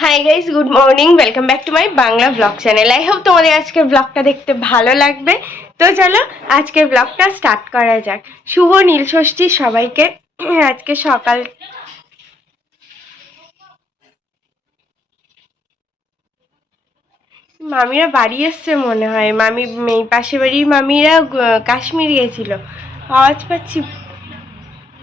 Hi guys good morning welcome back to my Bangla blog channel I hope তোমাদের আজকের ব্লগটা দেখতে ভালো লাগবে। তো চলো আজকের ব্লগটা স্টার্ট করা যাক। শুভ নীলষষ্ঠী সবাইকে। আজকে সকাল মামিরা বাড়ি এসছে মনে হয়। মামি পাশে বাড়ির মামিরা কাশ্মীর গিয়েছিল। আওয়াজ পাচ্ছি,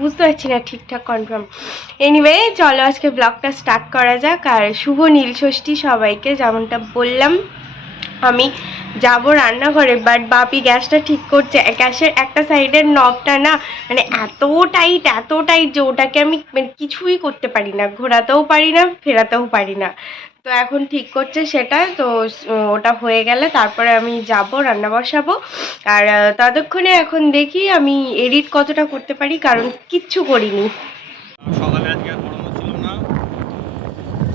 বুঝতে পারছি না ঠিকঠাক কনফার্ম এনিওয়ে চলো আজকে ব্লগটা স্টার্ট করা যাক। আর শুভ নীলষষ্ঠী সবাইকে, যেমনটা বললাম, আমি যাব রান্নাঘরে বাট বাপি গ্যাসটা ঠিক করছে। গ্যাসের একটা সাইডের নবটা না মানে এত টাইট এত টাইট যে ওটাকে আমি মানে কিছুই করতে পারি না। ঘোরাতেও পারি না, ফেরাতেও পারি না। তো এখন ঠিক করছে সেটা, তো ওটা হয়ে গেলে তারপরে আমি যাব, রান্না বসাবো। আর ততক্ষণে এখন দেখি আমি এডিট কতটা করতে পারি, কারণ কিচ্ছু করিনি। সকালে আজকে না।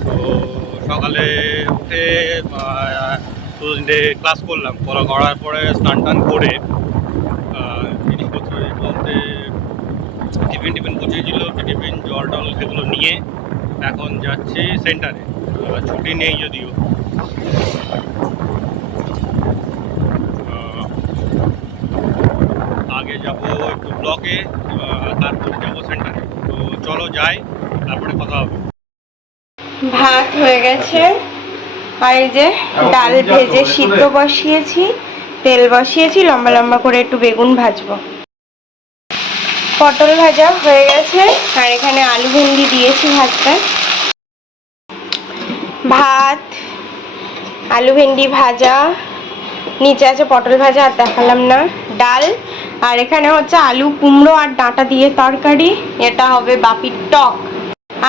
তো সকালে উঠে তিনটে ক্লাস করলাম, পড়া করার পরে স্নান টান করে জিনিসপত্র বলতে টিফিন টিফিন পচিয়েছিল টিফিন, জল টল সেগুলো নিয়ে এখন যাচ্ছি সেন্টারে ছুটি নেই যদিও। আগে যাব একটু ব্লকে তারপর যাব সেন্টারে তো চলো যাই, তারপরে কথা হবে। ভাত হয়ে গেছে। আর এই যে ডাল ভেজে সিদ্ধ বসিয়েছি তেল বসিয়েছি লম্বা লম্বা করে একটু বেগুন ভাজবো। পটল ভাজা হয়ে গেছে আর এখানে আলু ভেন্ডি দিয়েছি ভাতটা ভাত আলু ভেন্ডি ভাজা নিচে আছে পটল ভাজা আর দেখালাম না ডাল। আর এখানে হচ্ছে আলু কুমড়ো আর ডাঁটা দিয়ে তরকারি এটা হবে বাপির টক।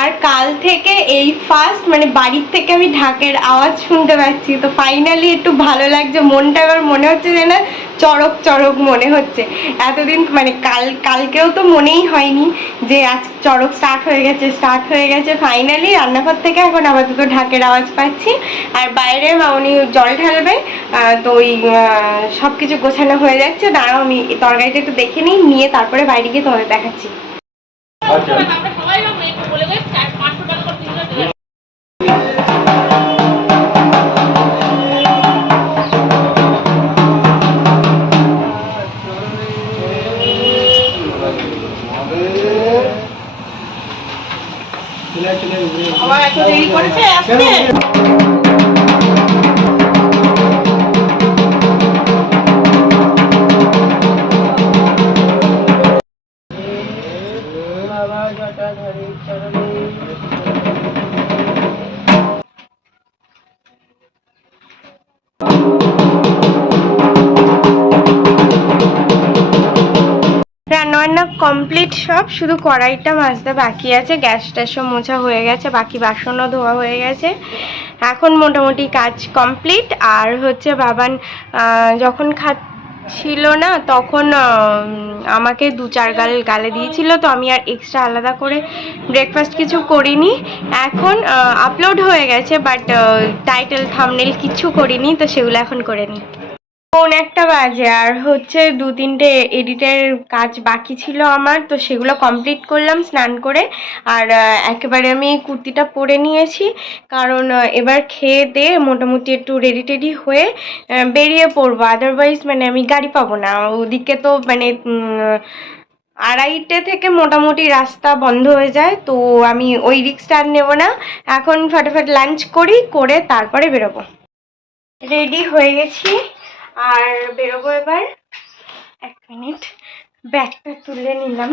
আর কাল থেকে এই ফার্স্ট মানে বাড়ির থেকে আমি ঢাকের আওয়াজ শুনতে পাচ্ছি। তো ফাইনালি একটু ভালো লাগছে, মনটা এবার মনে হচ্ছে যে না চড়ক চড়ক মনে হচ্ছে। এতদিন মানে কাল, কালকেও তো মনেই হয়নি যে আজ চড়ক স্টার্ট হয়ে গেছে স্টার্ট হয়ে গেছে। ফাইনালি রান্নাঘর থেকে এখন আপাতত ঢাকের আওয়াজ পাচ্ছি। আর বাইরে মামনি জল ঢালবে তো ওই সব কিছু গোছানো হয়ে যাচ্ছে। দাঁড়াও আমি তরকারিটা একটু দেখে নিই, নিয়ে তারপরে বাইরে গিয়ে তোমাদের দেখাচ্ছি। আমরা সবাই ভাববো একটু বলে গেছে চার পাঁচশো টাকা করে তিনজন দিলে আমার এত দেরি করেছে? আসতে কমপ্লিট সব, শুধু কড়াইটা মাজতে বাকি আছে, গ্যাস ট্যাসও মোছা হয়ে গেছে, বাকি বাসনও ধোয়া হয়ে গেছে। এখন মোটামুটি কাজ কমপ্লিট আর হচ্ছে বাবান যখন খাচ্ছিল না, তখন আমাকে দু চার গাল গালে দিয়েছিল, তো আমি আর এক্সট্রা আলাদা করে ব্রেকফাস্ট কিছু করিনি। এখন আপলোড হয়ে গেছে বাট টাইটেল থামনেল কিছু করিনি, তো সেগুলো এখন করে নিই ফোন একটা বাজে, আর হচ্ছে দু তিনটে এডিটের কাজ বাকি ছিল আমার, তো সেগুলো কমপ্লিট করলাম স্নান করে। আর একেবারে আমি কুর্তিটা পরে নিয়েছি, কারণ এবার খেয়ে দিয়ে মোটামুটি একটু রেডি টেডি হয়ে বেরিয়ে পড়ব। আদারওয়াইজ মানে আমি গাড়ি পাবো না। ওদিকে তো মানে আড়াইটে থেকে মোটামুটি রাস্তা বন্ধ হয়ে যায়, তো আমি ওই রিক্সটা আর নেব না। এখন ফটাফট লাঞ্চ করি, করে তারপরে বেরোবো। রেডি হয়ে গেছি। আর বেরোবো এবার। এক মিনিট। ব্যাগটা তুলে নিলাম।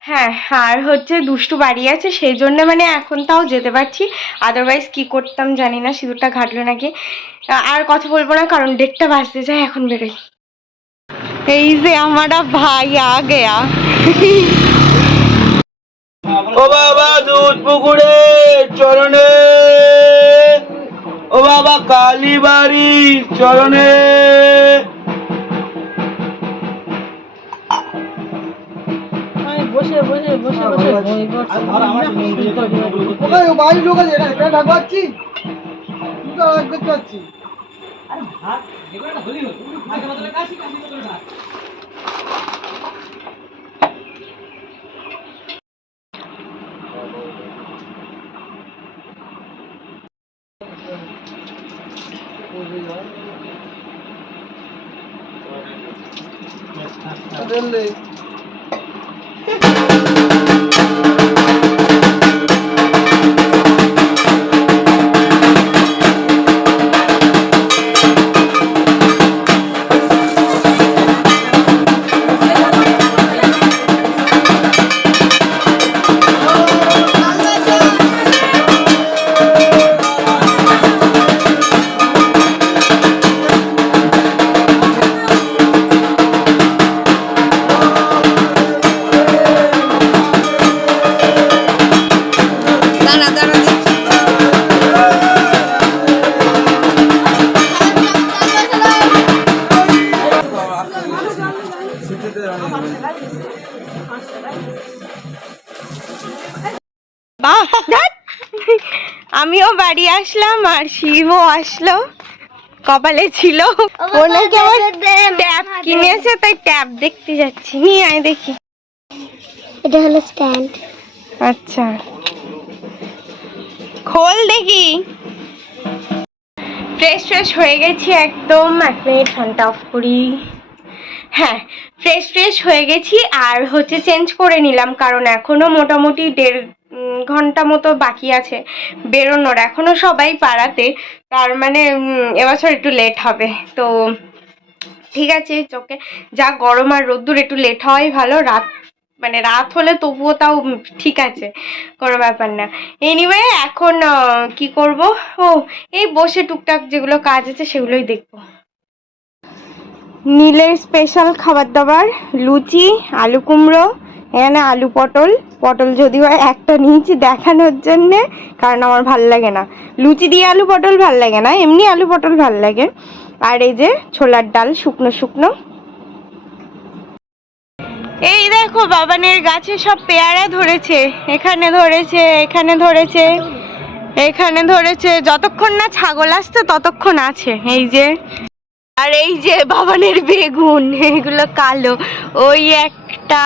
হ্যাঁ আর হচ্ছে দুষ্টু বাড়ি আছে, সেই জন্য মানে এখন তাও যেতে পারছি। আদারওয়াইজ কি করতাম জানি না, সিঁদুরটা ঘাটলো নাকি। আর কথা বলব না, কারণ ডেটটা বাজতে যায়, এখন বেরোই। এই যে আমার ভাই, আ গেয়া। ও বাবা, দুধ কালীবাড়ি চরণে। বসে বসে বসে বসে। ওখানে বাড়ির লোক আছে। এটা এটা ঢাকা পাচ্ছি দেখতে পাচ্ছি। 这真累 আমিও বাড়ি আসলাম আর শিবও আসলো। কপালে ছিল। ও নাকি আমার ট্যাব কিনেছে তাই ট্যাব দেখতে যাচ্ছি। নিয়ে আয় দেখি। এটা হলো স্ট্যান্ড। আচ্ছা। খোল দেখি। ফ্রেশ ফ্রেশ হয়ে গেছি একদম, এক মিনিট ফোনটা অফ করি। হ্যাঁ ফ্রেশ ফ্রেশ হয়ে গেছি, আর হচ্ছে চেঞ্জ করে নিলাম, কারণ এখনও মোটামুটি দেড় ঘণ্টা মতো বাকি আছে বেরোনোর। এখনও সবাই পাড়াতে, তার মানে এবছর একটু লেট হবে। তো ঠিক আছে, চোখে যা গরম আর রোদ্দুর একটু লেট হওয়াই ভালো, রাত মানে রাত হলে তবুও তাও ঠিক আছে, কোনো ব্যাপার না। এনিওয়ে এখন কি করব? ও, এই বসে টুকটাক যেগুলো কাজ আছে সেগুলোই দেখব। নীলের স্পেশাল খাবার দাবার লুচি, আলু কুমড়ো, এখানে আলু পটল। পটল যদিও একটা নিয়েছি দেখানোর জন্যে, কারণ আমার ভালো লাগে না। লুচি দিয়ে আলু পটল ভালো লাগে না, এমনি আলু পটল ভালো লাগে। আর এই যে ছোলার ডাল, শুকনো শুকনো। এই দেখো বাবানের গাছে সব পেয়ারা ধরেছে। এখানে ধরেছে এখানে ধরেছে এখানে ধরেছে। যতক্ষণ না ছাগল আসছে ততক্ষণ আছে। এই যে আর এই যে বাবানের বেগুন এগুলো কালো। ওই একটা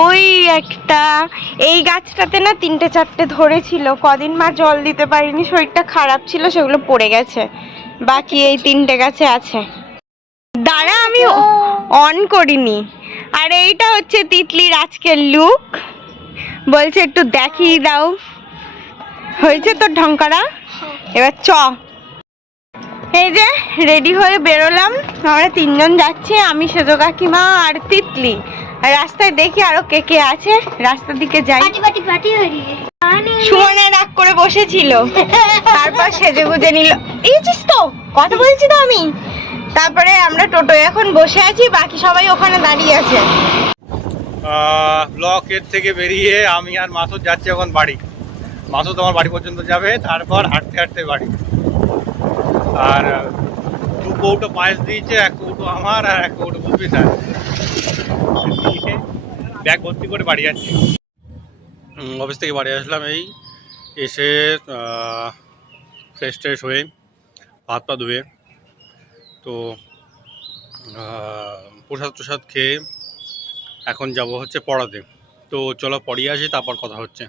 ওই একটা। এই গাছটাতে না তিনটে চারটে ধরেছিল। কদিন মা জল দিতে পারিনি শরীরটা খারাপ ছিল সেগুলো পড়ে গেছে। বাকি এই তিনটে গাছে আছে। দাঁড়া আমি অন করিনি। আর এইটা হচ্ছে তিতলির আজকের লুক বলছে একটু দেখিয়ে দাও। হয়েছে তোর ঢঙ্কারা এবার চ। এই যে রেডি হয়ে বেরোলাম। আমরা তিনজন যাচ্ছি আমি সেজো কাকিমা আর তিতলি। আর রাস্তায় দেখি আরও কে কে আছে। রাস্তার দিকে যাই। সুমনে রাগ করে বসেছিল। তারপর সেজে গুজে নিল। এইছিস তো কথা বলছি তো আমি। তারপরে আমরা টোটোয় এখন বসে আছি, বাকি সবাই ওখানে দাঁড়িয়ে আছে। ব্লকের থেকে বেরিয়ে আমি আর মাসুদ যাচ্ছি এখন বাড়ি। মাসুদ আমার বাড়ি পর্যন্ত যাবে, তারপর হাঁটতে হাঁটতে বাড়ি। আর দু কৌটো পায়েস দিয়েছে, এক কৌটো আমার আর এক কৌটো বুঝবি স্যার ব্যাগ ভর্তি করে বাড়ি যাচ্ছি। অফিস থেকে বাড়ি আসলাম এই, এসে ফ্রেশ ট্রেশ হয়ে হাত পা ধুয়ে তো প্রসাদ প্রসাদ খেয়ে এখন যাব হচ্ছে পড়াতে। তো চলো পড়িয়ে আসি, তারপর কথা হচ্ছে।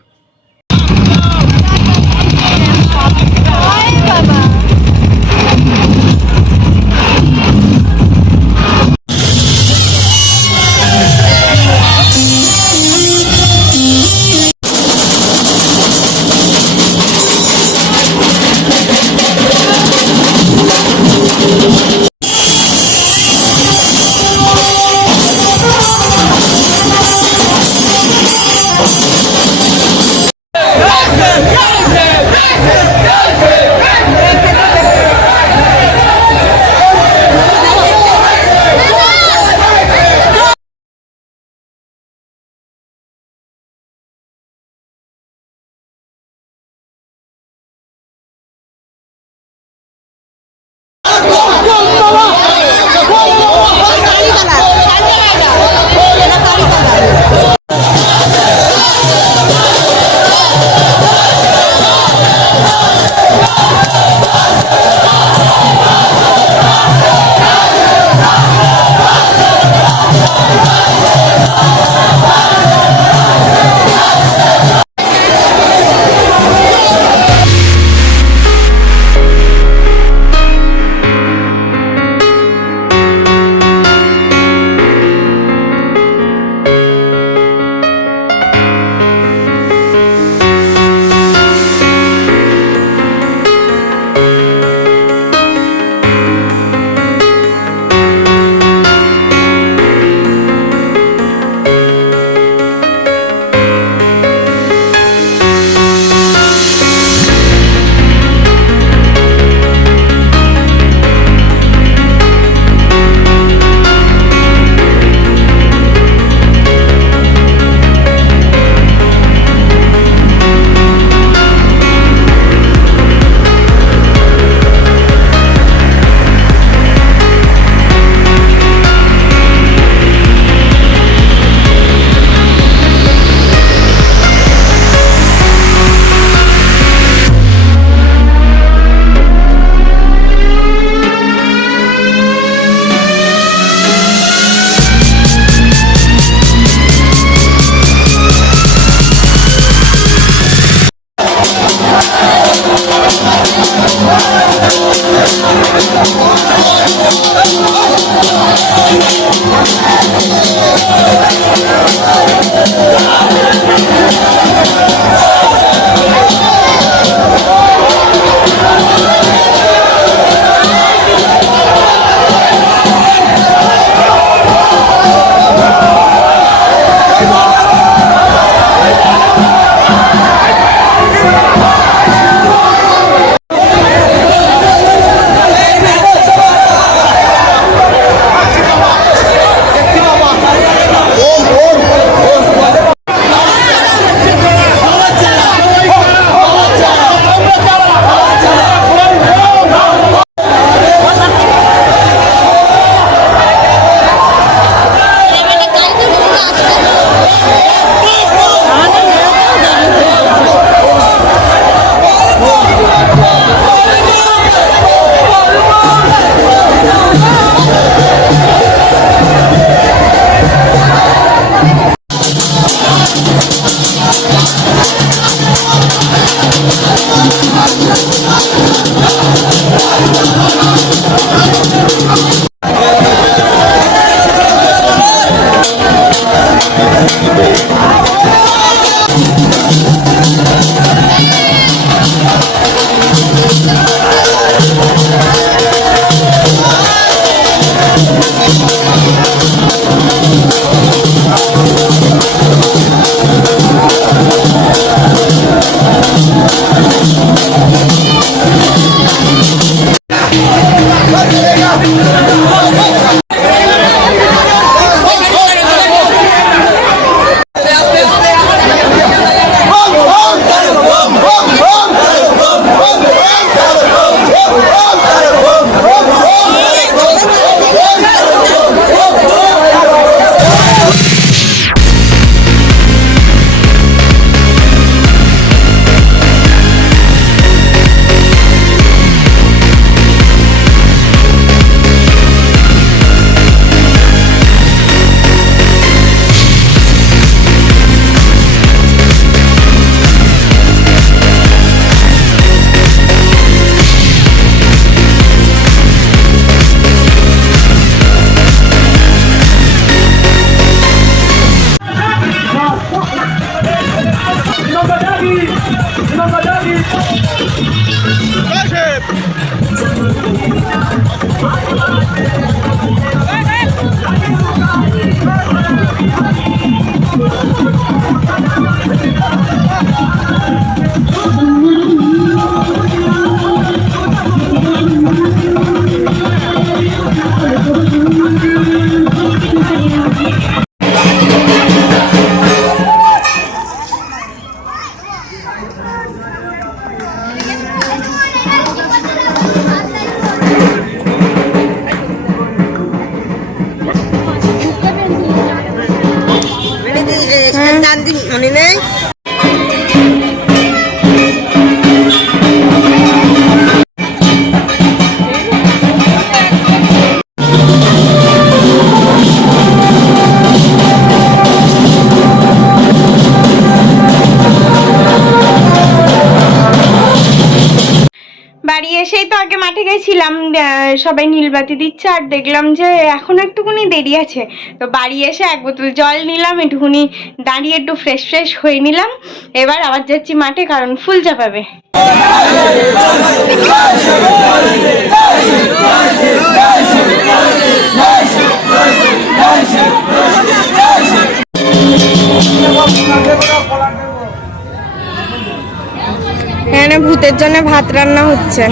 মাঠে গেছিলাম সবাই নীলবাতি দিচ্ছে আর দেখলাম যে এখন একটুকুনি দেরি আছে তো বাড়ি এসে এক বোতল জল নিলাম একটুকুনি দাঁড়িয়ে একটু ফ্রেশ ফ্রেশ হয়ে নিলাম এবার আবার যাচ্ছি মাঠে কারণ ফুল চাপাবে এখানে ভূতের জন্য ভাত রান্না হচ্ছে।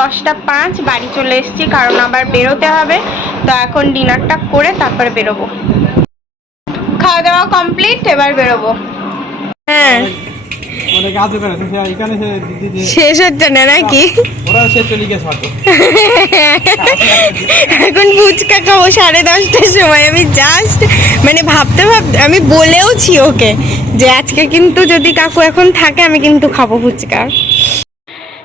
দশটা পাঁচ বাড়ি চলে এসেছি কারণ আবার বেরোতে হবে। তো এখন ডিনারটা করে তারপরে বেরোবো। খাওয়া দাওয়া কমপ্লিট এবার বেরোবো। হ্যাঁ। শেষ হচ্ছে না নাকি? এখন ফুচকা খাব সাড়ে দশটার সময়। আমি জাস্ট মানে ভাবতে ভাবতে আমি বলেওছি ওকে যে আজকে কিন্তু যদি কাকু এখন থাকে আমি কিন্তু খাব ফুচকা।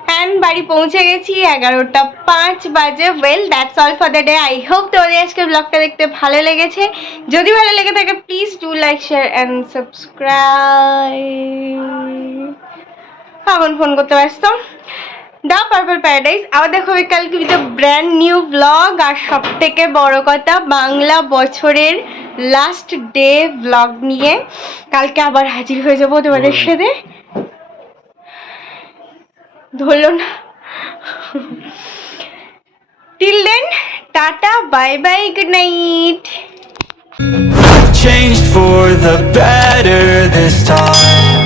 অ্যান্ড বাড়ি পৌঁছে গেছি এগারোটা পাঁচ বাজে। Well that's all for the day I hope তোমাদের আজকে ব্লগটা দেখতে ভালো লেগেছে। যদি ভালো লেগে থাকে please do like share and subscribe এখন ফোন করতে ব্যস্ত। দা পার্পল প্যারাডাইস আবার দেখো কালকে উইথ ব্র্যান্ড নিউ ব্লগ আর সব থেকে বড় কথা বাংলা বছরের লাস্ট ডে ব্লগ নিয়ে। কালকে আবার হাজির হয়ে যাব তোমাদের সাথে। ধরলো না till then tata bye bye good night changed for the better this time.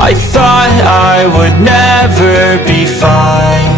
I thought I would never be fine.